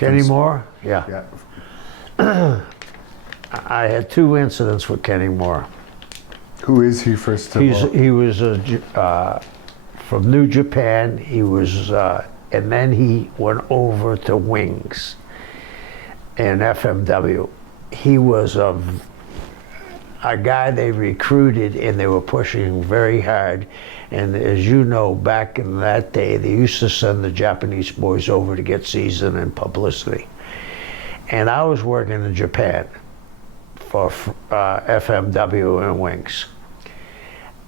Kenymora? Yeah. Yeah. I had 2 incidents with Kenymora. Who is he, first of all? He was from New Japan. He was, and then he went over to Wings in FMW. He was a guy they recruited, and they were pushing very hard. And as you know, back in that day, they used to send the Japanese boys over to get season and publicity. And I was working in Japan for FMW and Wings.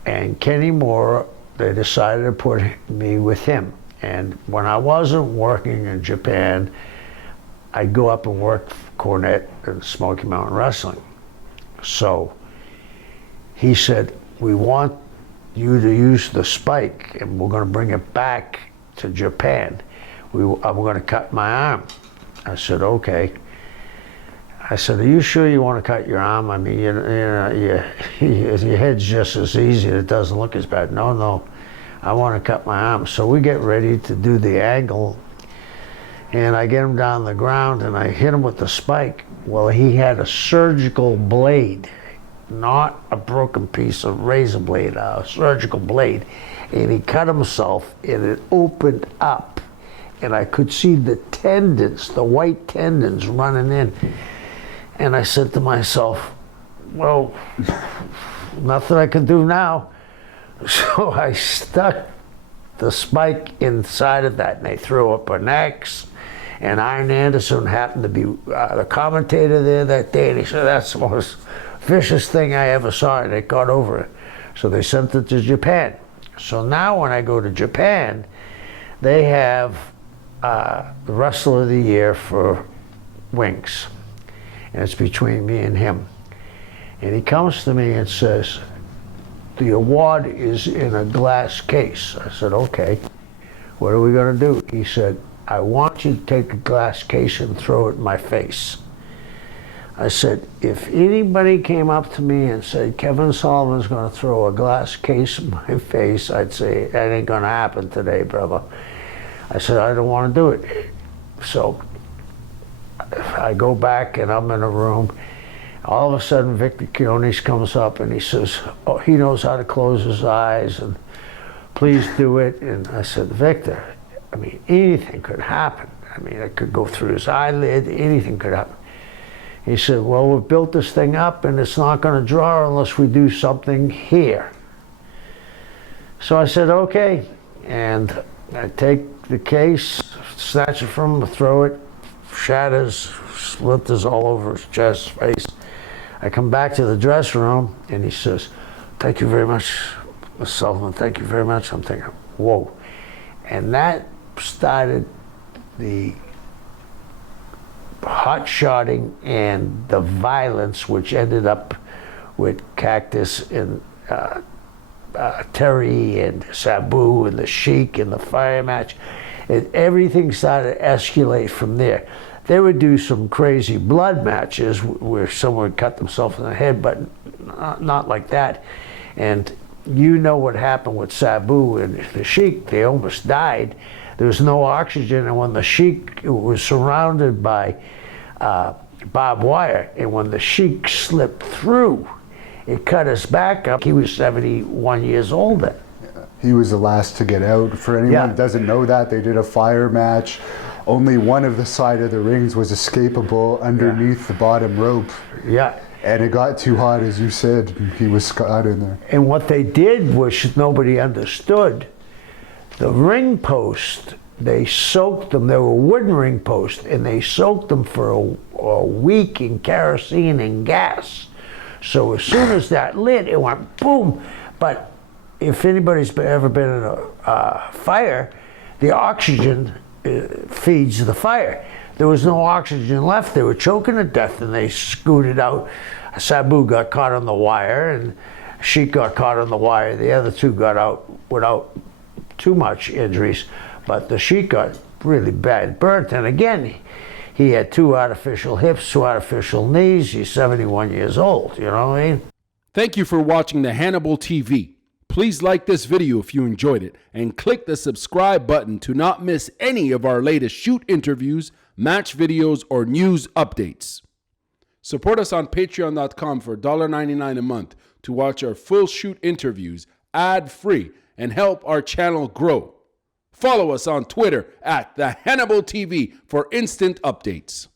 And Kenymora, they decided to put me with him. And when I wasn't working in Japan, I'd go up and work for Cornette and Smoky Mountain Wrestling. So he said, we want you to use the spike, and we're going to bring it back to Japan. I'm going to cut my arm. I said, okay. I said, are you sure you want to cut your arm? I mean, your head's just as easy. It doesn't look as bad. No, I want to cut my arm. So we get ready to do the angle, and I get him down the ground, and I hit him with the spike. Well, he had a surgical blade, not a broken piece of razor blade, a surgical blade. And he cut himself, and it opened up, and I could see the tendons, the white tendons running in. And I said to myself, well, nothing I can do now. So I stuck the spike inside of that, and they threw up an X. And Iron Anderson happened to be the commentator there that day, and he said, that's the most vicious thing I ever saw, and it got over it. So they sent it to Japan. So now when I go to Japan, they have the Wrestler of the Year for Wings. And it's between me and him. And he comes to me and says, the award is in a glass case. I said, okay, what are we gonna do? He said, I want you to take a glass case and throw it in my face. I said, if anybody came up to me and said, Kevin Sullivan's gonna throw a glass case in my face, I'd say, that ain't gonna happen today, brother. I said, I don't wanna do it. So I go back, and I'm in a room. All of a sudden, Victor Quinones comes up, and he says, oh, he knows how to close his eyes, and please do it. And I said, Victor, I mean, anything could happen. I mean, it could go through his eyelid, anything could happen. He said, well, we've built this thing up, and it's not going to draw unless we do something here. So I said, okay. And I take the case, snatch it from him, throw it, shatters, splinters all over his chest, face. I come back to the dressing room, and he says, thank you very much, Mr. Sullivan, thank you very much. I'm thinking, whoa. And that started the hot-shotting and the violence, which ended up with Cactus and Terry and Sabu and the Sheik and the fire match. Everything started to escalate from there. They would do some crazy blood matches where someone would cut themselves in the head, but not like that. And you know what happened with Sabu and the Sheik. They almost died. There was no oxygen, and when the Sheik was surrounded by barbed wire, and when the Sheik slipped through, it cut his back up. He was 71 years old then. He was the last to get out. For anyone who doesn't know that, they did a fire match. Only one of the side of the rings was escapable underneath the bottom rope. Yeah. And it got too hot, as you said. He was caught in there. And what they did, which nobody understood, the ring post, they soaked them. They were wooden ring posts, and they soaked them for a week in kerosene and gas. So as soon as that lit, it went boom. But if anybody's ever been in a fire, the oxygen feeds the fire. There was no oxygen left. They were choking to death, and they scooted out. Sabu got caught on the wire, and Sheik got caught on the wire. The other two got out without too much injuries, but the Sheik got really bad burnt. And again, he had 2 artificial hips, 2 artificial knees. He's 71 years old, you know what I mean? Thank you for watching the Hannibal TV. Please like this video if you enjoyed it and click the subscribe button to not miss any of our latest shoot interviews, match videos, or news updates. Support us on patreon.com for $1.99 a month to watch our full shoot interviews ad-free and help our channel grow. Follow us on Twitter at the Hannibal TV for instant updates.